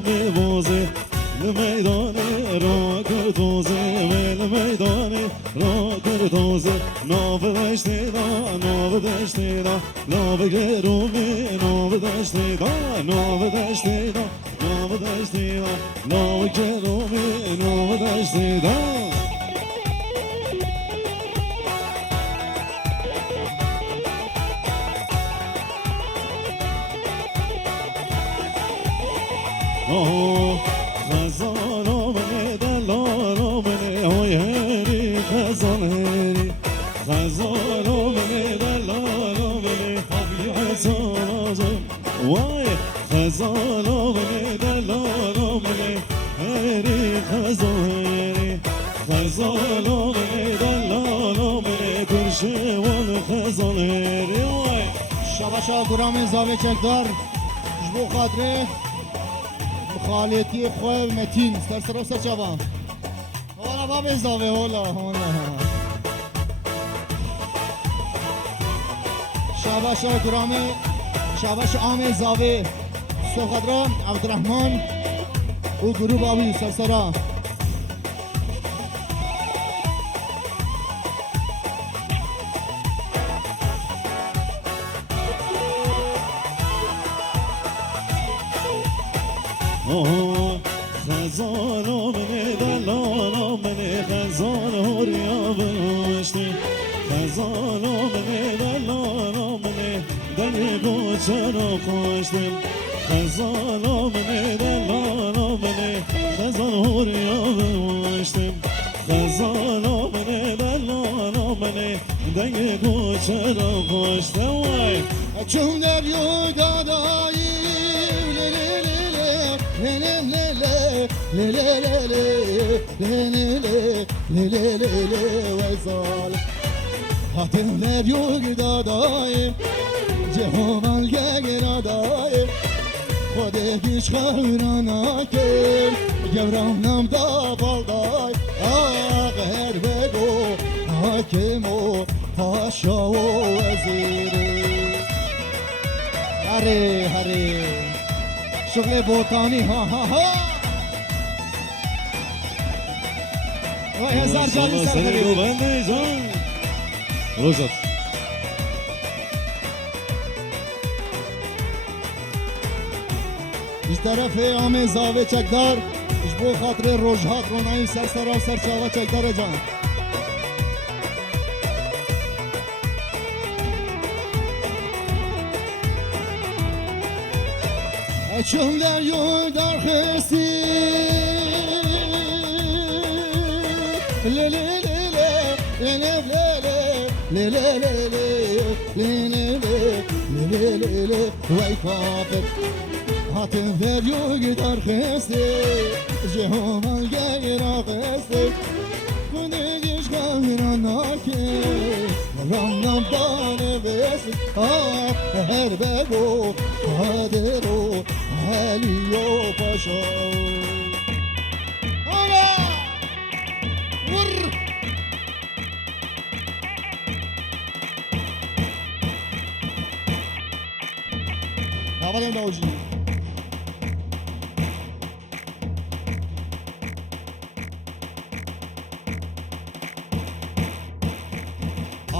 میوازه میدانه را کردوزه میدانه را کردوزه ناو دشتی دا ناو دشتی دا ناو گرومی ناو دشتی دا ناو دشتی دا ناو دشتی دا ناو گرومی ناو دشتی دا خزان آمنه دلال آمنه های هری خزان هری خزان آمنه دلال آمنه خبی حسان آزم وای خزان آمنه دلال آمنه هری خزان هری خزان آمنه دلال آمنه کرشوان خزان هری وای شباشا گرام زاوی چکدار جبو خاطره خالیتی خواه متین سر سر چوام هولا باب ازداوه هولا شاباش گرامی شاباش آم زاوه سوخدرام عبدالرحمن و گروه بابی سرسرا خزان آمنه دلال آمنه خزان هوریا بنوشتی خزان آمنه دلال آمنه دنی گوچه را خوشتیم خزان آمنه دلال آمنه خزان هوریا بنوشتیم خزان آمنه دلال آمنه دنی گوچه را خوشتیم چون دریوی دادایی وزال هاتمler yok dadayım Cehoval geger adayım Kode giş kavrana kem Gevram nam da balday Ah her bego hakim o Paşa o veziri Hare hare Şugle botani ha ha ha Vay hezar canlı serheri بنده جان روزت از طرف آم زاوه چکدار از بو خاطر روژهات رونایی سر سر سر چاوه چکدار جان چون در یوی در خستی لی لی لی لی لی لی لی لی لی وای کافر هاتم veriyor gider xeste Cehoman gelir ağeste Kunde giş kaviran nake Ramlam bane vesi Her bego kadero Heliyo paşa Ola Vur Havalayın da hoca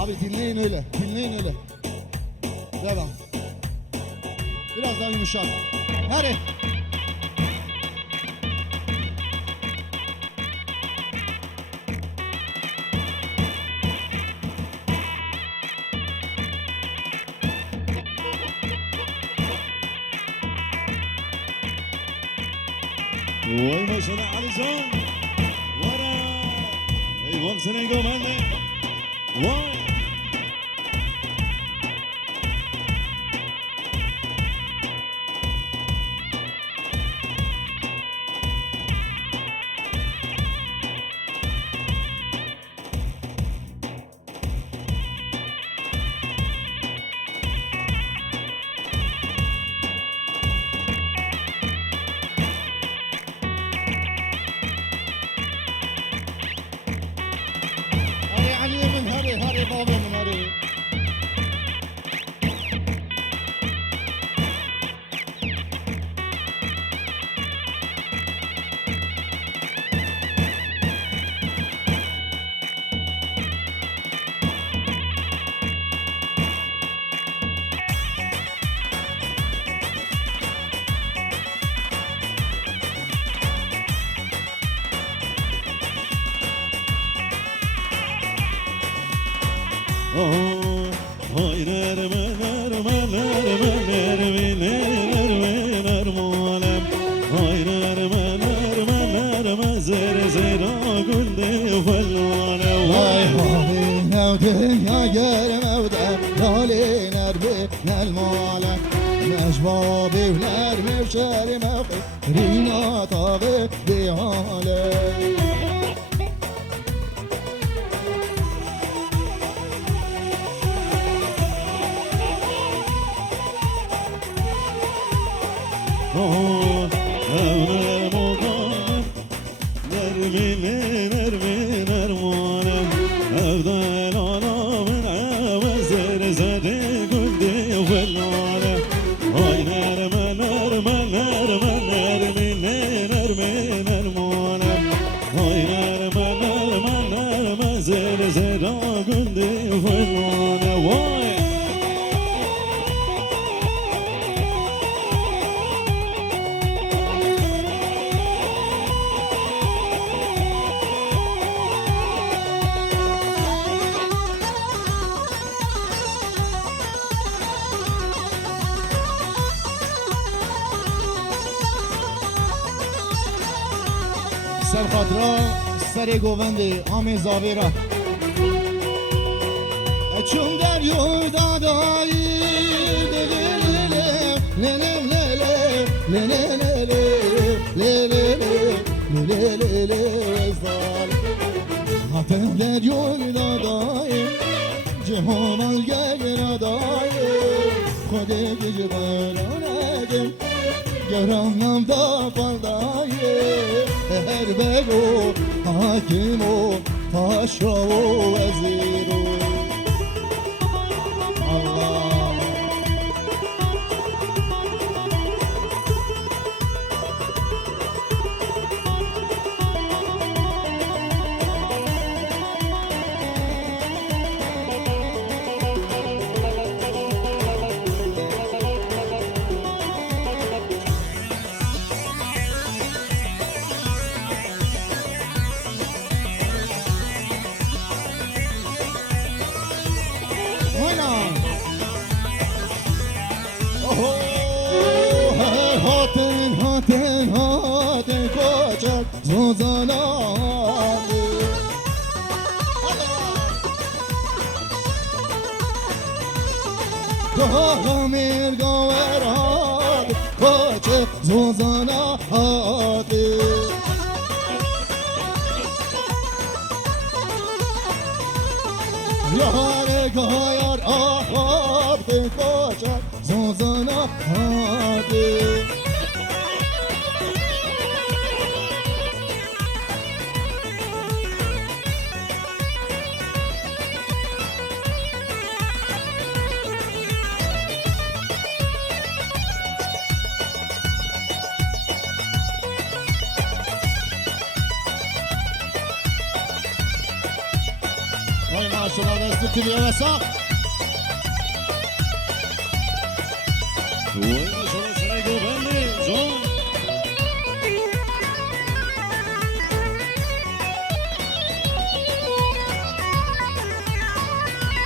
Abi dinleyin öyle, dinleyin öyle. Devam. Biraz daha yumuşak. Hadi. وای ماشاءالله علی جان ورا ایوان سنگو منده وای های نرمه نرمه نرمه نرمه نرمه نرمالم های نرمه نرمه نرمه زر زیرا گنده فلانه وای هاوی نو دنیا گرم و در لالی نربه نلماله نجبابی و نرمه شری موقع رینا تاقه بیاله سر خاطرا سر گوونده آمی زاویرا چون دریوی دادایی هاتم دریوی دادایی جهان گگر دایی خودی گجه برانگم گرانم دا فردایی هر بگو حاکم و پاشا و وزیر الله هاتن کوچک زوزاناتی تو میرگاور هات کوچک زوزاناتی یار گایر آخاب تن کوچک زوزاناتی وای ماشاءالله دست تو بیا وساق وای ماشاءالله سر گوونده جان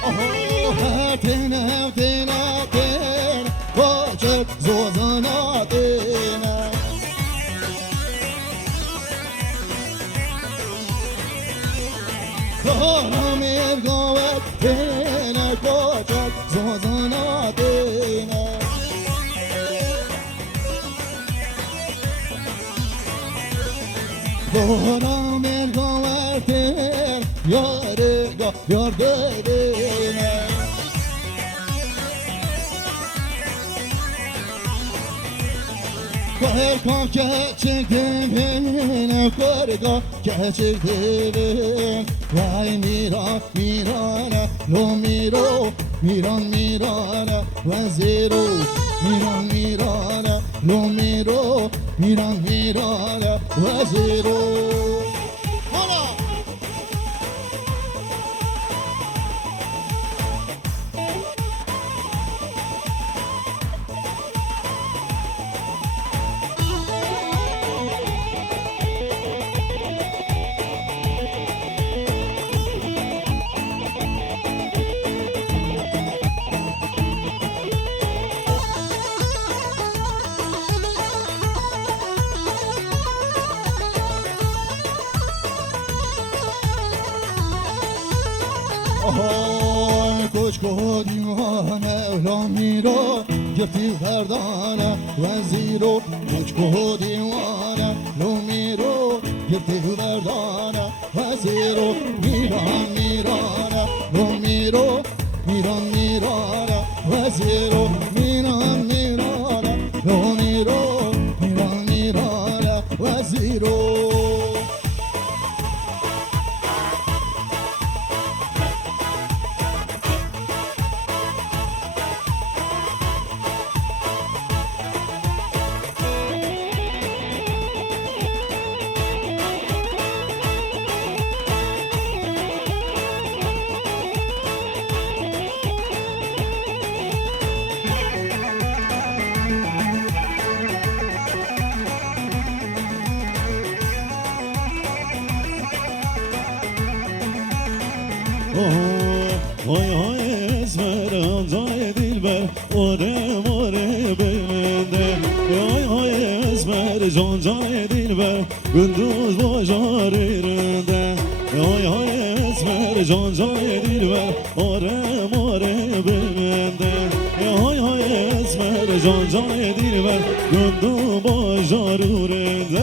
هاتن هاتن هاتن کوچک زوزاناتن کارم گاوت تن کوچک زوزاناتن کارم گاوت تن یار ددن Her kan çektiğin Korga çektiğin Vay mira mirana Lo miro miran mirana Vaziro miran mirana Lo miro miran mirana Vaziro آهای کچکو دیوانه اولا میرو گفتی بردانه وزیرو کچکو دیوانه لو میرو گفتی بردانه وزیرو میران میرانه لو میرو میران میرانه وزیرو میران میرانه لو میرو میران میرانه وزیرو های های اسمرم جای دلبر آدم آره بلنده های های اسمر جان جای دلبر گندوز باجار رنده های های اسمر جان جای دلبر آدم آره بلنده های های اسمر جان جای دلبر گندو باجار رنده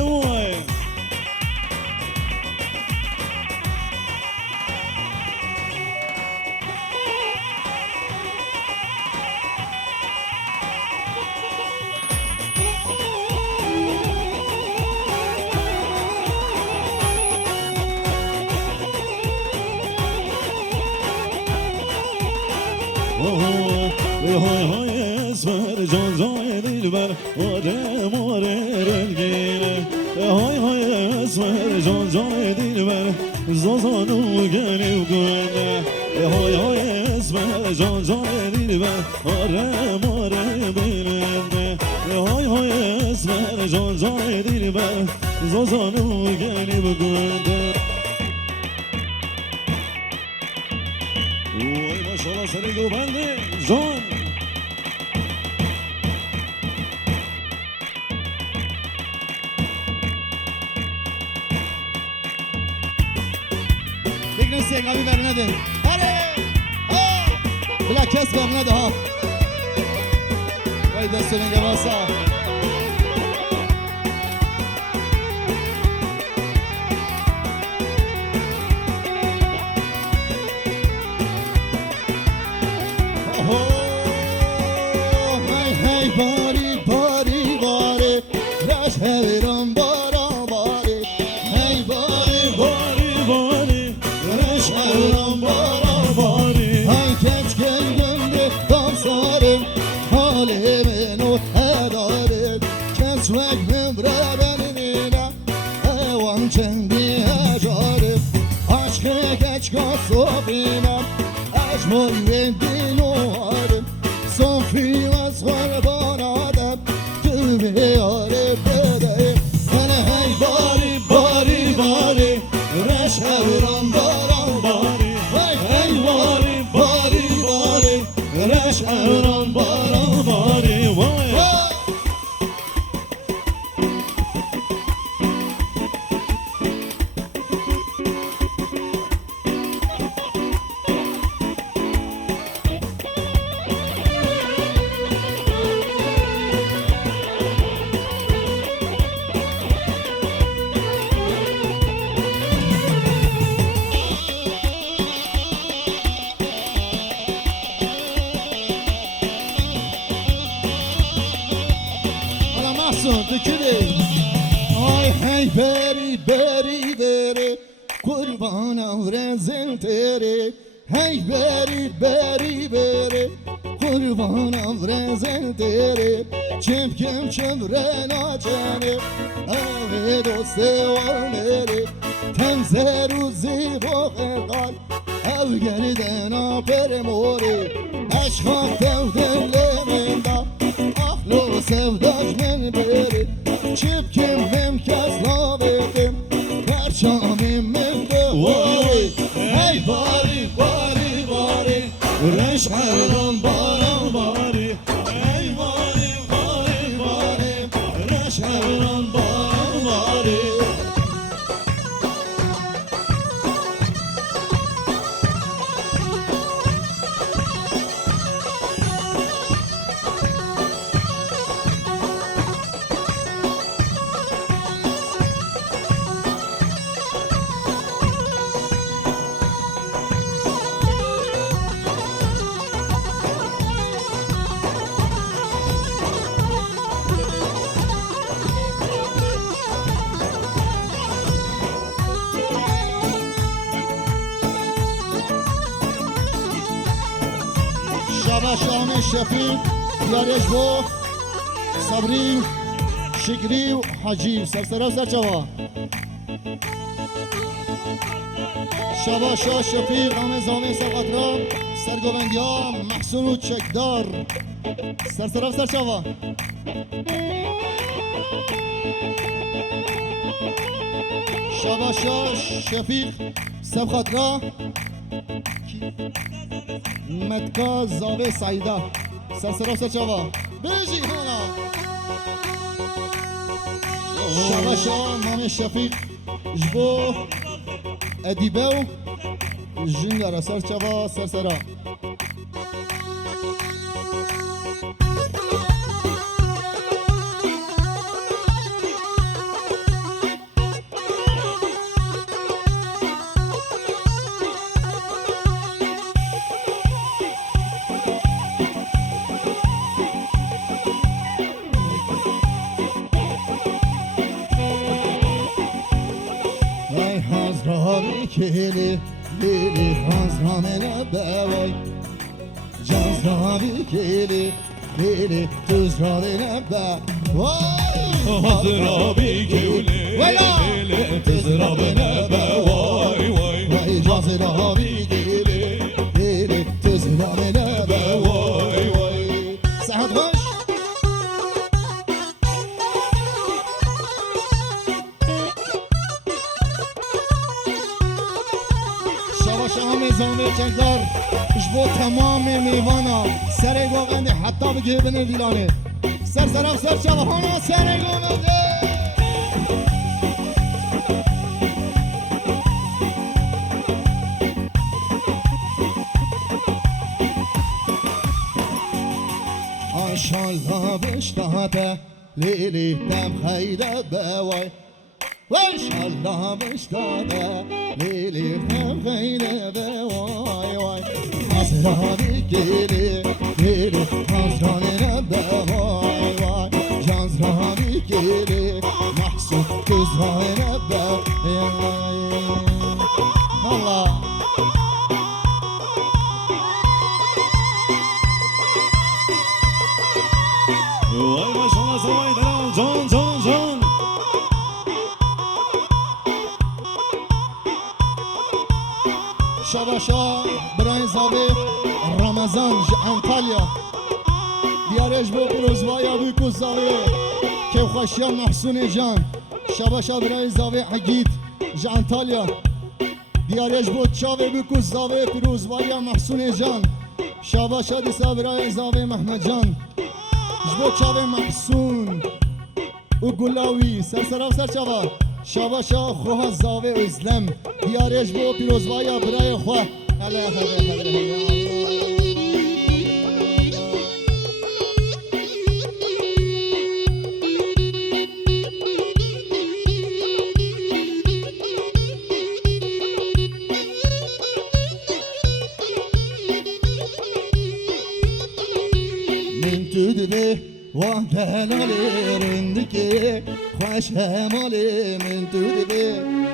وای های های اسمر جان جای دلبر آدم آره رنگینه های های اسمر جان جای دلبر زازانو گلو گنده های های اسمر جان جای دلبر آدم آره بلنده های های اسمر جان جای دلبر زازانو گلو گنده وای ماشاءالله سری گوبنده جان بگن سیگامی برنده آره بلا کس برنده ها وای دستو نگه باسا هی باری باری باری رش هیران بارا باری هی باری باری باری رش هیران بارا باری هی کچ گنده دام سارم حال منو هداره کس وک نبره بنینه ایوان چندی هجاره عشق کچ کاسو بینم اجمال دینوارم صوفی از غربان آدم تو بیاره بده من هی باری باری باری رش هوران باران باری هی باری باری باری رش هوران باران باری وای آی هی بری بری بری قربانم رزل تری هی بری بری بری قربانم رزل تری چم کم چم رنا چنه آوه دوست والنری تمزه روزی با خرقال او گردنا پر موری عشقات تو دل من دا اخلو sevdaş men beri Çipkim hem kasnavetim Perşamim mevde vari Hey bari bari bari Reş erdan baran bari Hey bari bari bari Reş erdan baran bari شبا شام شفیق دیارش بو صبری شکری و حجی سرسرا سر چوا شبا شاه شفیق آمه سرقطرا سرگوبندیا محسون و چکدار سرسرا سر چوا شبا شاه شفیق سرقطرا متکا زاوه سعیده سرسرا سر چوا بیجی هانا شبا شاه مام شفیق جبو ادیبه و جنگارا سر چوا سرسرا Kili, lili, hazramene bevay Cazravi kili, lili, tuzravene bevay Hazravi kili, lili, tuzravene bevay Vay cazravi kili, lili, tuzravene bevay Sehat baş شام زامه چکدار جبو تمام میوانا سر گوگنده حتی بگه بنه دیلانه سر سراف سر چواهانا سر گوگنده آنشالله بشتاته لیلی دم خیده بوای وانشالله بشتاده لیلی هم خیلی به وای وای حضرانی گلی لیلی حضرانی به وای وای جانزرانی گلی محسوب کزرانی به الله وای ماشاءالله سوای دلال جان جان جان شباشا برای زاوی رمضان انطالیا دیارش بو پیروزوایا بیکو زاوی که خوشیا محسون جان شباشا برای زاوی عگید انطالیا دیارش بو چاوی بیکو زاوی پیروزوایا محسون جان شباشا دیسا برای زاوی محمد جان جبو چاوی محسون و گلاوی سرسراف سر چاوا شاباشا خواه زاوه ازلم دیارش بو پیروزوایا برای خواه هلا هلا هلا من تدبه وانتلالي رندكي خوش همالي من تدبي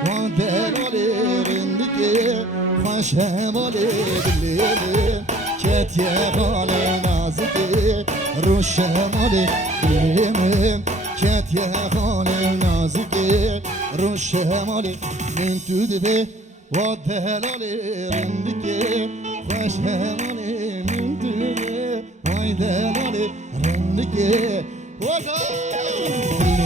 وانتلالي رندكي خوش همالي بالليل كت يا غالي نازكي روش همالي بالليل كت يا غالي نازكي روش همالي من تدبي وانتلالي رندكي خوش همالي من تدبي وانتلالي رندكي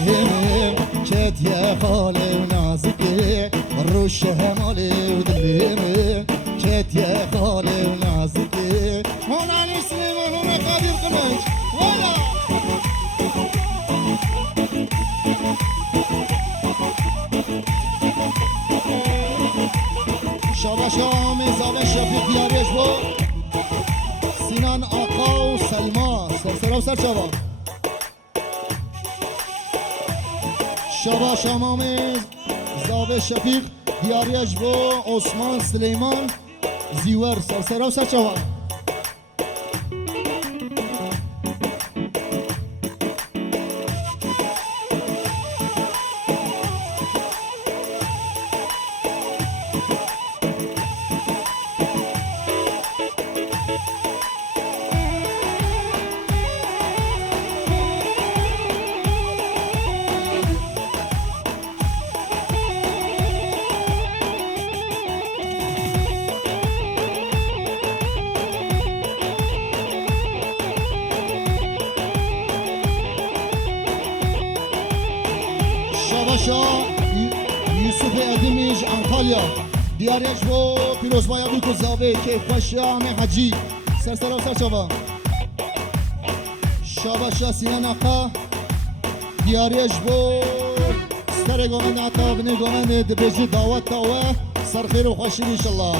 دلیم کت یه خاله و نازکه روش هماله و دلیم کت یه خاله و نازکه هون علی سلیمان هون قادر قمش والا شابا شام زاوه شفیق دیارش با سینان آقا و سلما سرسرا و سر شابا شبا شمام زاوه شفیق دیاریش بو عثمان سلیمان زیور سرسرا و سرچوا پاشا یوسف ادمیج انطالیا دیارش و پیروز بایا بیکو زاوه که پاشا می حجی سر و سر چابا شاباشا سینه نقا دیارش و سر گومن عطا بنی گومن دبیجی دعوت تاوه سر خیر و خوشی انشالله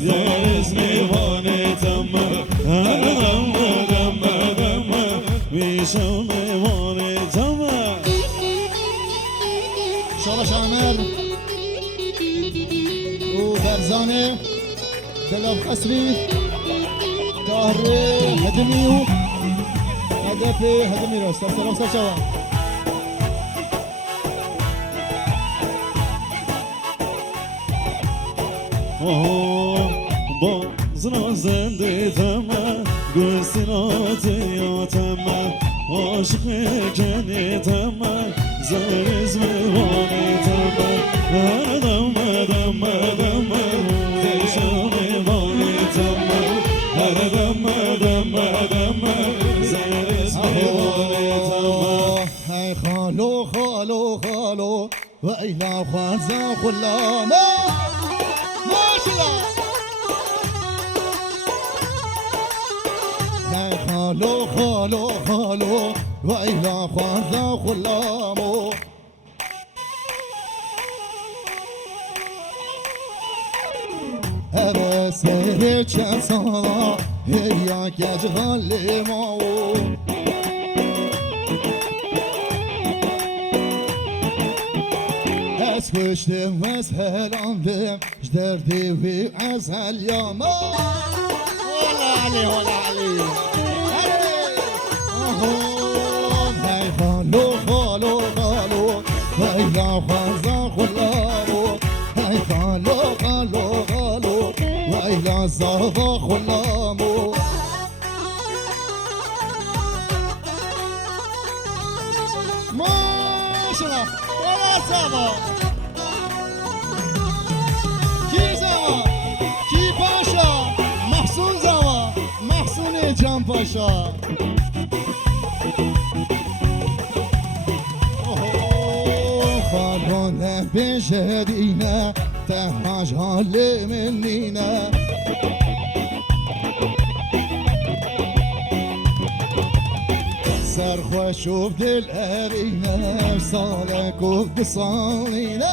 زرز میوانه تمه شاباش عمر و برزانه دلاف قصری دار هدمی و هدف هدمی راست سلام سر شوا بازنا زنده تمه گوستنات یا تمه عاشق کنی تمه زرز میوانی تمه هر دم دم دم زرشان میوانی تمه هر دم دم دم زرز میوانی تمه های خالو خالو خالو و ایلا خوازا خلامه ماشالله های خالو خالو خالو و ایلا خوازا خلامو هر سر چند سالا هیا گج غالی ماو از کشتم از هلاندم جدردی وی از هلیام ولا علی ولا علی هی خالو خالو خالو ویلا خوازا خلامو هی خالو خالو خالو ویلا زاغا خلامو ماشالله ولا سابا کی زوا کی پاشا محسون زوا محسون جان پاشا خالونه بجدینه تهاج حال منینه سرخوش و بدل ارینه سالک و بصالینه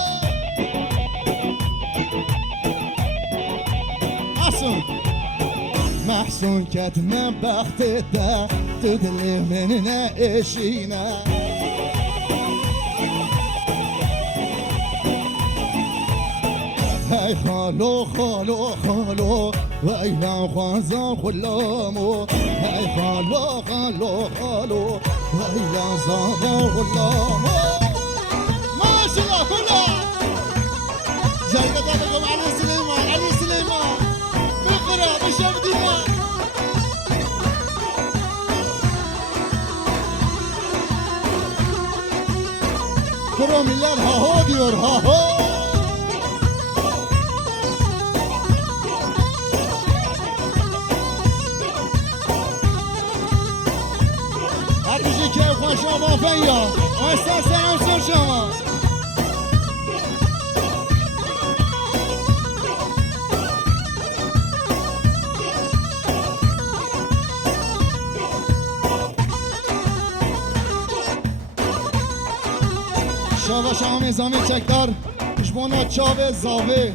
محسون کتم بختت ده تو دل من نعشینه هی خالو خالو خالو و ایلا خوازا خلامو هی خالو خالو خالو و ایلا زاغا خلامو ماشالله كلها جلدة لكم علي سليمان علي سليمان بقرا بشم ديما برو مليان ها هو ديور ها هو كيف شما فيا استاذ سلام سر شما شما شما نظامی چکدار جمونا چاوه زاوه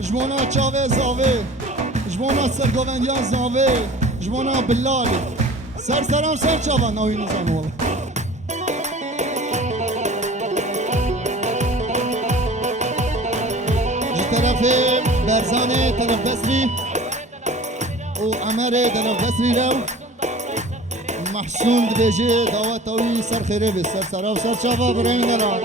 جمونا چاوه زاوه جمونا سرگوندیان زاوه جمونا بلال سر سلام سر چاوه نوی نظام والله طرف برزانه طرف بسری و عمر طرف بسری رو محسون دبیجه دعوتاوی سر خیره به سر سرا و سر چاوا برای این دلان